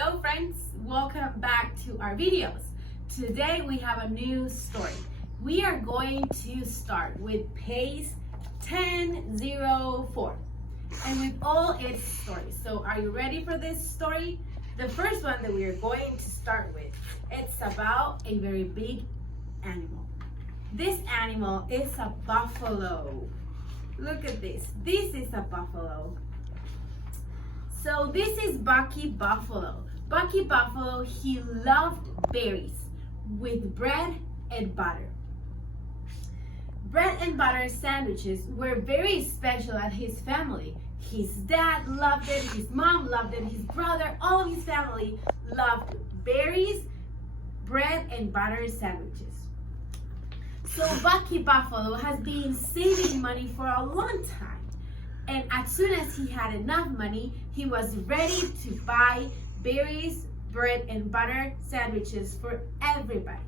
Hello friends, welcome back to our videos. Today we have a new story. We are going to start with page 1004 and with all its stories. So are you ready for this story? The first one that we are going to start with, it's about a very big animal. This animal is a buffalo. Look at this. This is a buffalo. So this is Bucky Buffalo. Bucky Buffalo, he loved berries with bread and butter. Bread and butter sandwiches were very special at his family. His dad loved it, his mom loved it, his brother, all of his family loved berries, bread and butter sandwiches. So Bucky Buffalo has been saving money for a long time. And as soon as he had enough money, he was ready to buy berries, bread, and butter sandwiches for everybody.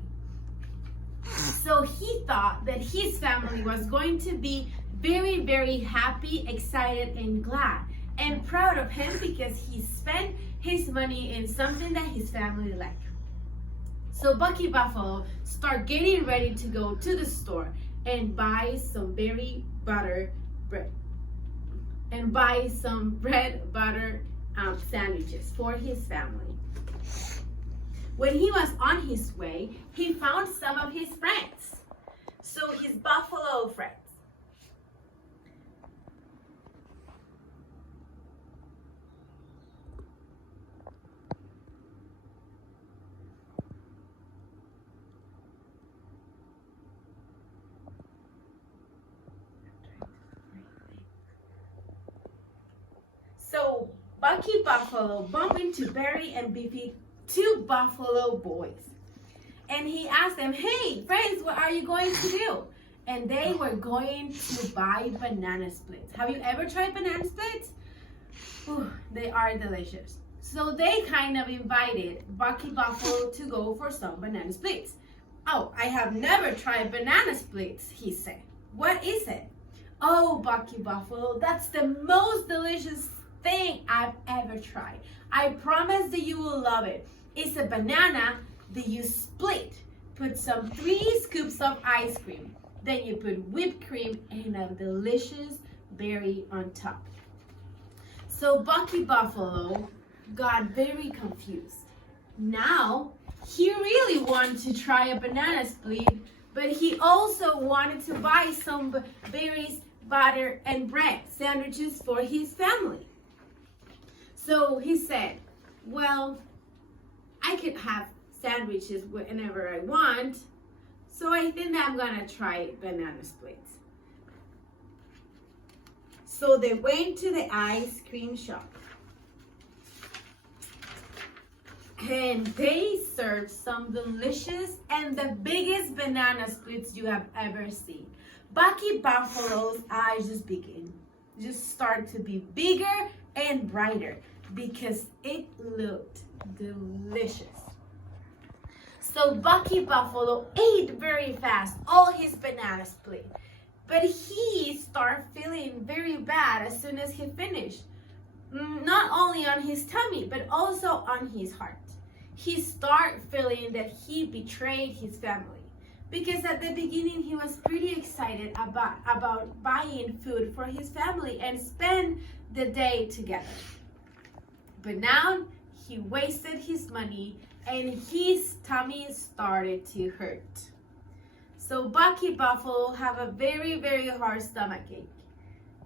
So he thought that his family was going to be very, very happy, excited, and glad, and proud of him because he spent his money in something that his family liked. So Bucky Buffalo started getting ready to go to the store and buy some berry butter bread. And buy some bread, butter sandwiches for his family. When he was on his way, he found some of his friends. So his buffalo friends. So Bucky Buffalo bumped into Barry and Biffy, two buffalo boys. And he asked them, "Hey, friends, what are you going to do?" And they were going to buy banana splits. Have you ever tried banana splits? Ooh, they are delicious. So they kind of invited Bucky Buffalo to go for some banana splits. "Oh, I have never tried banana splits," he said. "What is it?" "Oh, Bucky Buffalo, that's the most delicious thing I've ever tried. I promise that you will love it. It's a banana that you split. Put some 3 scoops of ice cream. Then you put whipped cream and a delicious berry on top." So Bucky Buffalo got very confused. Now, he really wanted to try a banana split, but he also wanted to buy some berries, butter, and bread sandwiches for his family. So he said, "Well, I could have sandwiches whenever I want, so I think that I'm gonna try banana splits." So they went to the ice cream shop. And they served some delicious and the biggest banana splits you have ever seen. Bucky Buffalo's eyes just started to be bigger and brighter because it looked delicious. So Bucky Buffalo ate very fast all his banana split, but he started feeling very bad as soon as he finished. Not only on his tummy, but also on his heart. He started feeling that he betrayed his family because at the beginning he was pretty excited about buying food for his family and spend the day together. But now he wasted his money and his tummy started to hurt. So Bucky Buffalo had a very, very hard stomachache.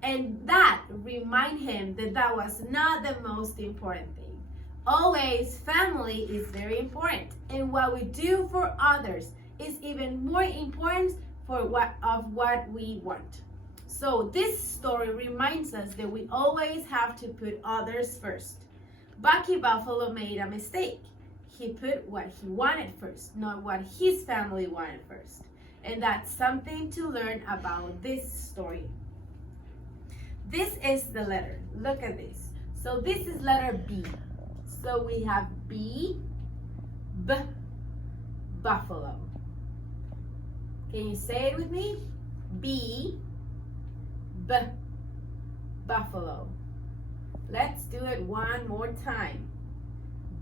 And that reminded him that that was not the most important thing. Always, family is very important. And what we do for others is even more important for what we want. So this story reminds us that we always have to put others first. Bucky Buffalo made a mistake. He put what he wanted first, not what his family wanted first. And that's something to learn about this story. This is the letter. Look at this. So this is letter B. So we have B, buffalo. Can you say it with me? B, buffalo. Let's do it one more time.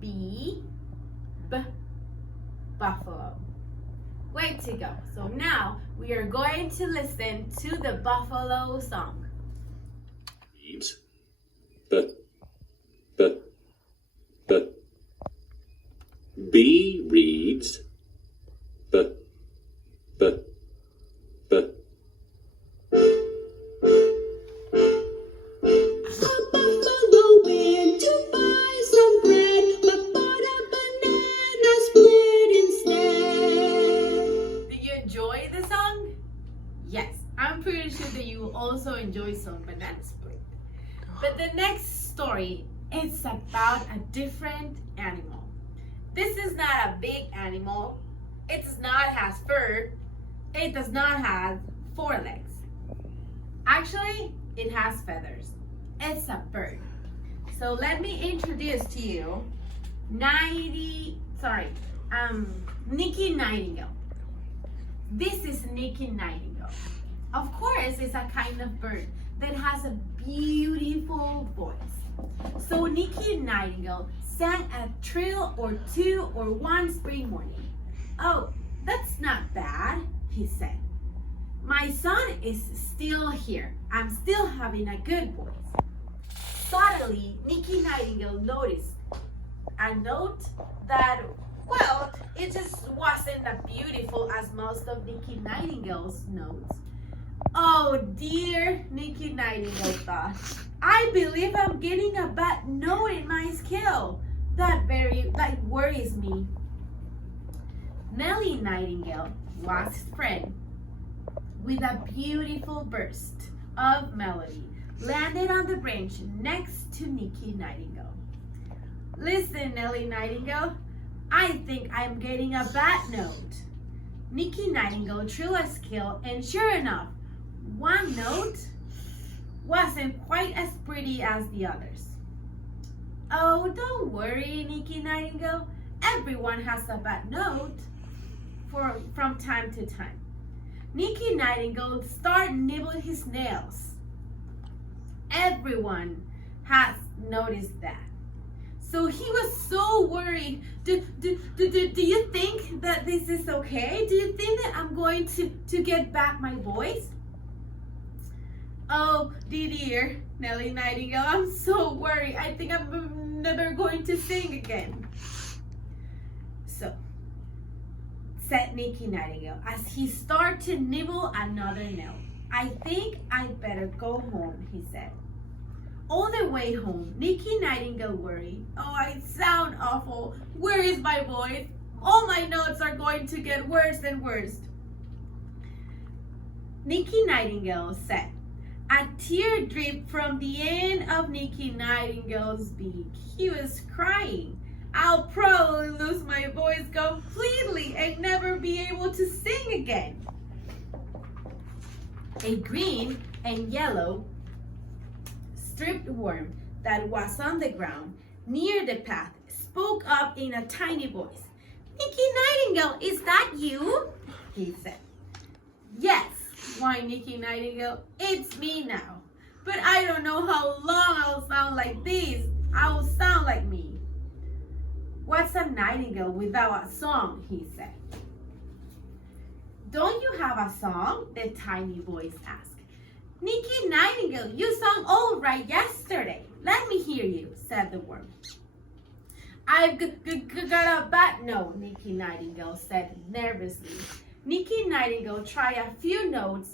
B, buffalo. Way to go. So now we are going to listen to the buffalo song. Reads B. B reads B. Yes, I'm pretty sure that you will also enjoy some banana split. But the next story is about a different animal. This is not a big animal. It does not have fur. It does not have 4 legs. Actually, it has feathers. It's a bird. So let me introduce to you Nikki Nightingale. This is Nikki Nightingale. Of course, it's a kind of bird that has a beautiful voice. So Nikki Nightingale sang a trill or 2 or 1 spring morning. "Oh, that's not bad," he said. "My son is still here. I'm still having a good voice." Suddenly, Nikki Nightingale noticed a note that, well, it just wasn't as beautiful as most of Nikki Nightingale's notes. "Oh dear," Nikki Nightingale thought. "I believe I'm getting a bad note in my skill. That worries me." Nellie Nightingale was friend with a beautiful burst of melody landed on the branch next to Nikki Nightingale. "Listen, Nellie Nightingale, I think I'm getting a bad note." Nikki Nightingale trilled a scale, and sure enough, one note wasn't quite as pretty as the others. "Oh, don't worry, Nikki Nightingale. Everyone has a bad note from time to time." Nikki Nightingale started nibbling his nails. Everyone has noticed that. So he was so worried. Do you think that this is okay? Do you think that I'm going to get back my voice? "Oh, dear, Nellie Nightingale, I'm so worried. I think I'm never going to sing again." "So," said Nikki Nightingale as he started to nibble another nail, "I think I'd better go home," he said. All the way home, Nikki Nightingale worried. "Oh, I sound awful. Where is my voice? All my notes are going to get worse and worse." Nikki Nightingale said. A tear dripped from the end of Nikki Nightingale's beak. He was crying. "I'll probably lose my voice completely and never be able to sing again." A green and yellow striped worm that was on the ground near the path spoke up in a tiny voice. "Nikki Nightingale, is that you?" he said. "Yes," whined Nikki Nightingale, "it's me now. But I don't know how long I'll sound like this. I will sound like me." "What's a nightingale without a song?" he said. "Don't you have a song?" the tiny voice asked. "Nikki Nightingale, you sang all right yesterday. Let me hear you," said the worm. "I've got a bad note," Nikki Nightingale said nervously. Nikki Nightingale tried a few notes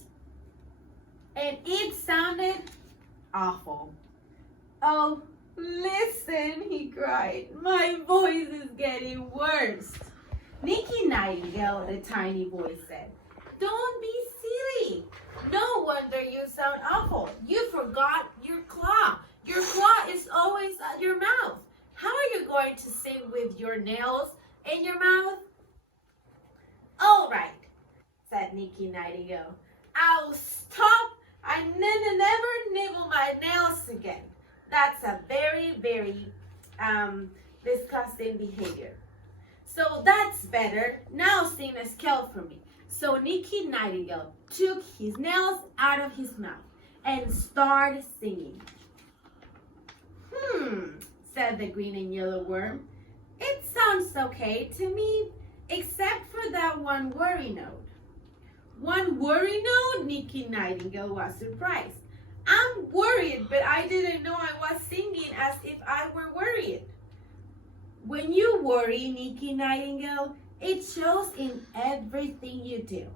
and it sounded awful. "Oh, listen," he cried. "My voice is getting worse." "Nikki Nightingale," the tiny voice said, "don't be silly. No wonder you sound awful. You forgot your claw. Your claw is always at your mouth. How are you going to sing with your nails in your mouth?" "All right," said Nikki Nightingale. "I'll stop and never nibble my nails again. That's a very, very disgusting behavior. So that's better. Now sing a scale for me." So Nikki Nightingale took his nails out of his mouth and started singing. Said the green and yellow worm. sounds okay to me, except for that one worry note. One worry note, Nikki Nightingale was surprised. I'm worried, but I didn't know I was singing as if I were worried. When you worry, Nikki Nightingale, it shows in everything you do.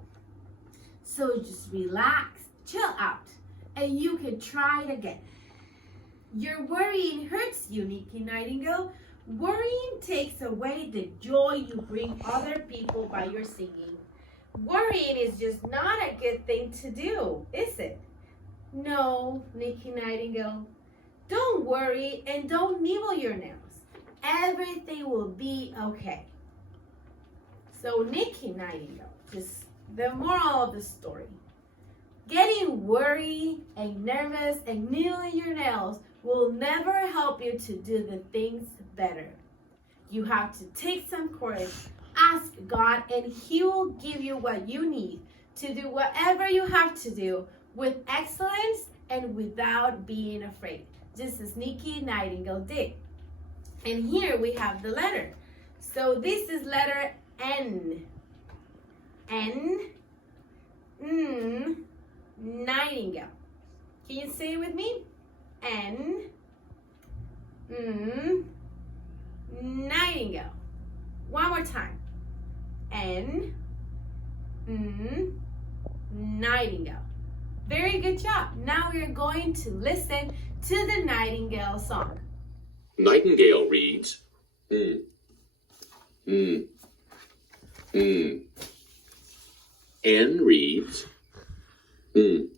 So just relax, chill out, and you can try it again. Your worrying hurts you, Nikki Nightingale. Worrying takes away the joy you bring other people by your singing. Worrying is just not a good thing to do, is it? No, Nikki Nightingale. Don't worry and don't nibble your nails. Everything will be okay. So Nikki Nightingale, just the moral of the story. Getting worried and nervous and nibbling your nails will never help you to do the things better. You have to take some courage, ask God, and He will give you what you need to do whatever you have to do with excellence and without being afraid, just as Nikki Nightingale did. And here we have the letter. So this is letter N. N. Nightingale. Can you say it with me? N. Nightingale. One more time. N. Nightingale. Very good job. Now we are going to listen to the Nightingale song. Nightingale reads, Anne reads, I'm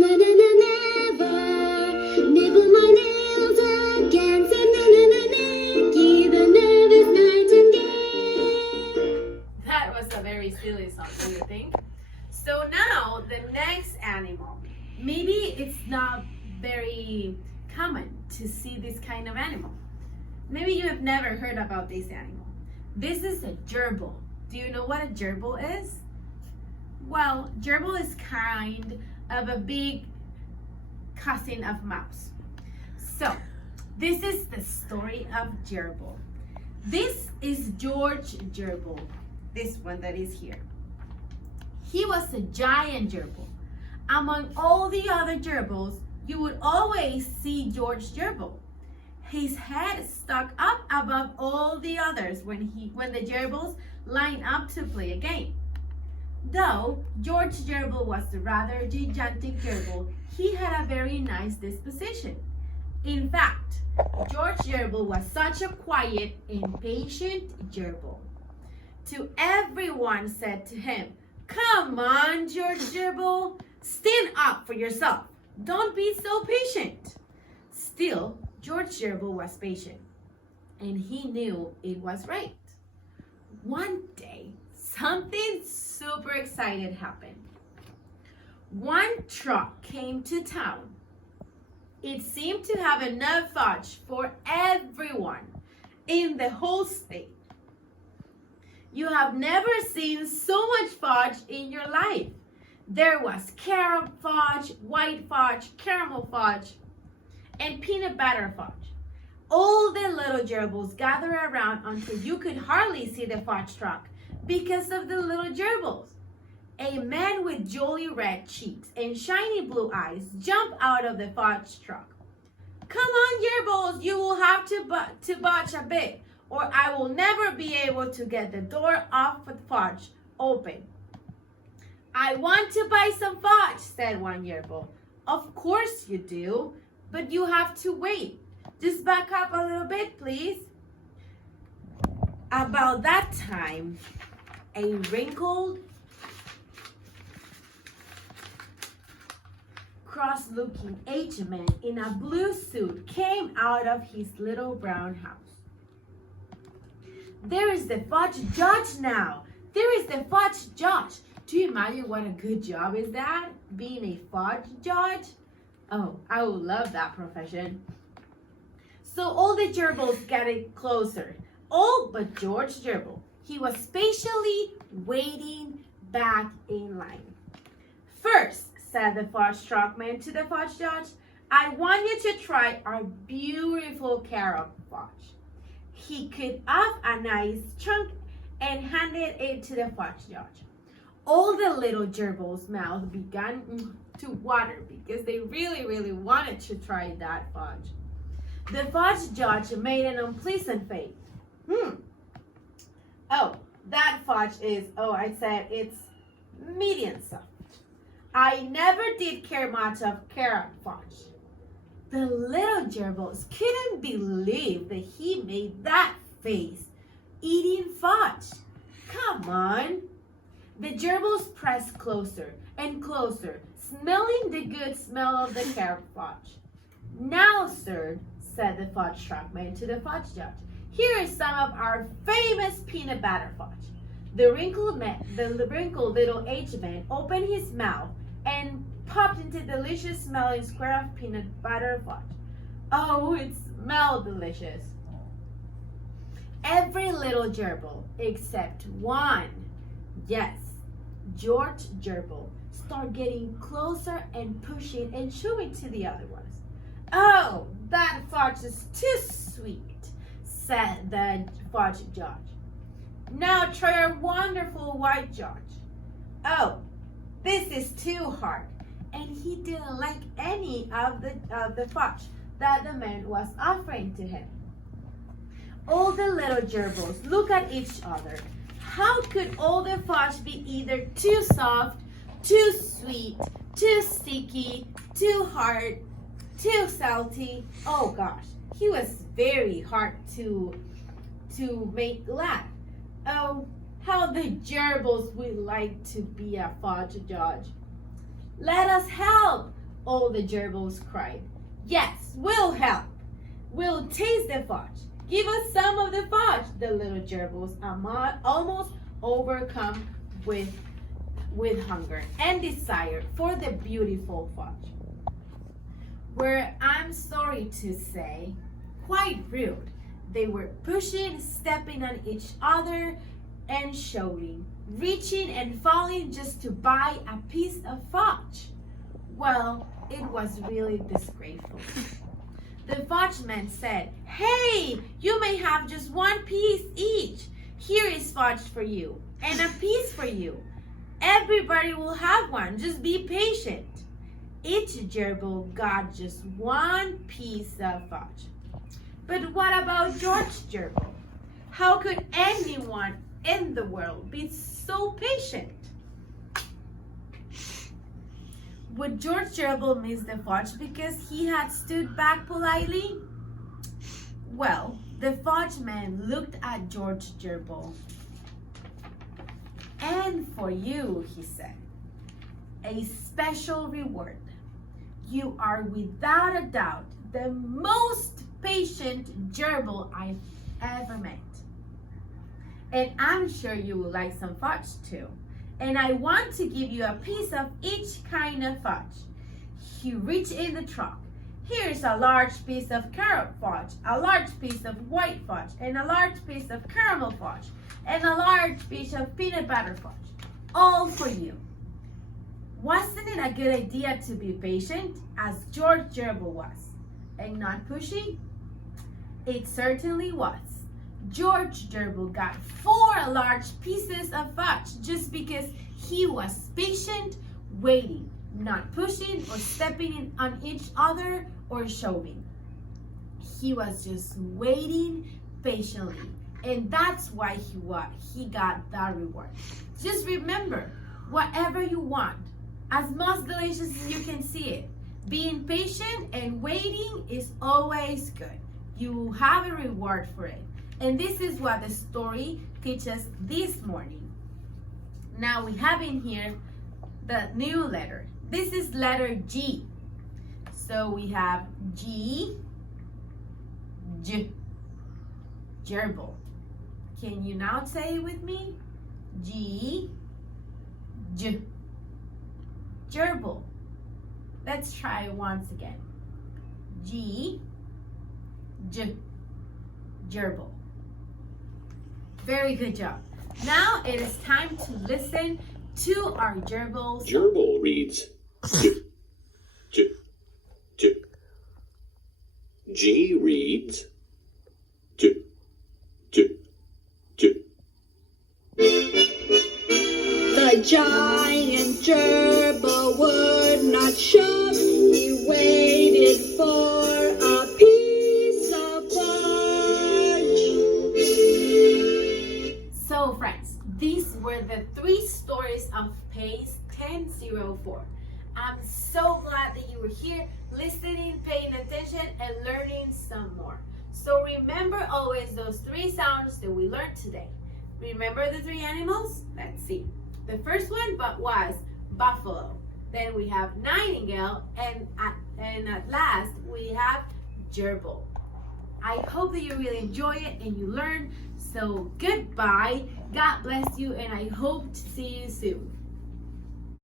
gonna never nibble my nails again. Say Nikki the nervous nightingale. That was a very silly song, don't you think? So now the next animal. Maybe it's not very common to see this kind of animal. Maybe you have never heard about this animal. This is a gerbil. Do you know what a gerbil is? Well, gerbil is kind of a big cousin of mouse. So, this is the story of gerbil. This is George Gerbil, this one that is here. He was a giant gerbil. Among all the other gerbils, you would always see George Gerbil. His head stuck up above all the others when the gerbils lined up to play a game. Though George Gerbil was a rather gigantic gerbil, he had a very nice disposition. In fact, George Gerbil was such a quiet and patient gerbil. To everyone said to him, "Come on, George Gerbil, stand up for yourself. Don't be so patient." Still, George Gerbil was patient, and he knew it was right. One day, something super exciting happened. One truck came to town. It seemed to have enough fudge for everyone in the whole state. You have never seen so much fudge in your life. There was carob fudge, white fudge, caramel fudge, and peanut butter fudge. All the little gerbils gathered around until you could hardly see the fudge truck because of the little gerbils. A man with jolly red cheeks and shiny blue eyes jumped out of the fudge truck. "Come on, gerbils, you will have to budge a bit, or I will never be able to get the door off with fudge open." "I want to buy some fudge," said one gerbil. "Of course you do, but you have to wait. Just back up a little bit, please." About that time, a wrinkled, cross-looking aged man in a blue suit came out of his little brown house. "There is the fudge judge now. There is the fudge judge." Do you imagine what a good job is that? Being a fudge judge? Oh, I would love that profession. So all the gerbils got closer. All but George Gerbil. He was patiently waiting back in line. "First," said the fudge truckman to the fudge judge, I want you to try our beautiful carrot fudge. He cut off a nice chunk and handed it to the fudge judge. All the little gerbils' mouths began to water because they really wanted to try that fudge. The fudge judge made an unpleasant face. Oh, that fudge is, I said it's medium soft. I never did care much of carrot fudge. The little gerbils couldn't believe that he made that face eating fudge. Come on. The gerbils pressed closer and closer, smelling the good smell of the carrot fudge. Now, sir, said the fudge truckman to the fudge judge, here is some of our famous peanut butter fudge. The wrinkled little aged man opened his mouth and popped into delicious smelling square of peanut butter fudge. Oh, it smelled delicious. Every little gerbil except one, yes, George Gerbil, started getting closer and pushing and chewing to the other ones. Oh, that fudge is too sweet, said the fudge judge. Now try our wonderful white judge. Oh, this is too hard. And he didn't like any of the fudge that the man was offering to him. All the little gerbils looked at each other. How could all the fudge be either too soft, too sweet, too sticky, too hard, too salty? Oh gosh, he was very hard to make laugh. Oh, how the gerbils would like to be a fudge judge. Let us help, all the gerbils cried. Yes, we'll help. We'll taste the fudge. Give us some of the fudge, the little gerbils, almost overcome with hunger and desire for the beautiful fudge. Were, I'm sorry to say, quite rude. They were pushing, stepping on each other, and shouting, reaching and falling just to buy a piece of fudge. Well, it was really disgraceful. The fudge man said, hey, you may have just one piece each. Here is fudge for you, and a piece for you. Everybody will have one, just be patient. Each gerbil got just one piece of fudge. But what about George Gerbil? How could anyone in the world be so patient? Would George Gerbil miss the fudge because he had stood back politely? Well, the fudge man looked at George Gerbil. And for you, he said, a special reward. You are without a doubt the most patient gerbil I've ever met. And I'm sure you will like some fudge too. And I want to give you a piece of each kind of fudge. He reached in the trunk. Here's a large piece of carrot fudge, a large piece of white fudge, and a large piece of caramel fudge, and a large piece of peanut butter fudge. All for you. Wasn't it a good idea to be patient, as George Gerbil was, and not pushy? It certainly was. George Gerbil got 4 large pieces of fudge just because he was patient, waiting, not pushing or stepping on each other or shoving. He was just waiting patiently, and that's why he got that reward. Just remember, whatever you want, as most delicious as you can see it, being patient and waiting is always good. You will have a reward for it. And this is what the story teaches this morning. Now we have in here the new letter. This is letter G. So we have G, J, gerbil. Can you now say it with me? G, J, gerbil. Let's try it once again. G, J, gerbil. Very good job. Now it is time to listen to our gerbils. Gerbil reads J, J, J, G reads J, J, J. The giant gerbil would not shove. He waited for a piece of bark. So friends, these were the 3 stories of PACE 1004. I'm so glad that you were here listening, paying attention, and learning some more. So remember always those 3 sounds that we learned today. Remember the 3 animals? Let's see. The first one was buffalo. Then we have nightingale, and at last we have gerbil. I hope that you really enjoy it and you learn. So goodbye. God bless you, and I hope to see you soon.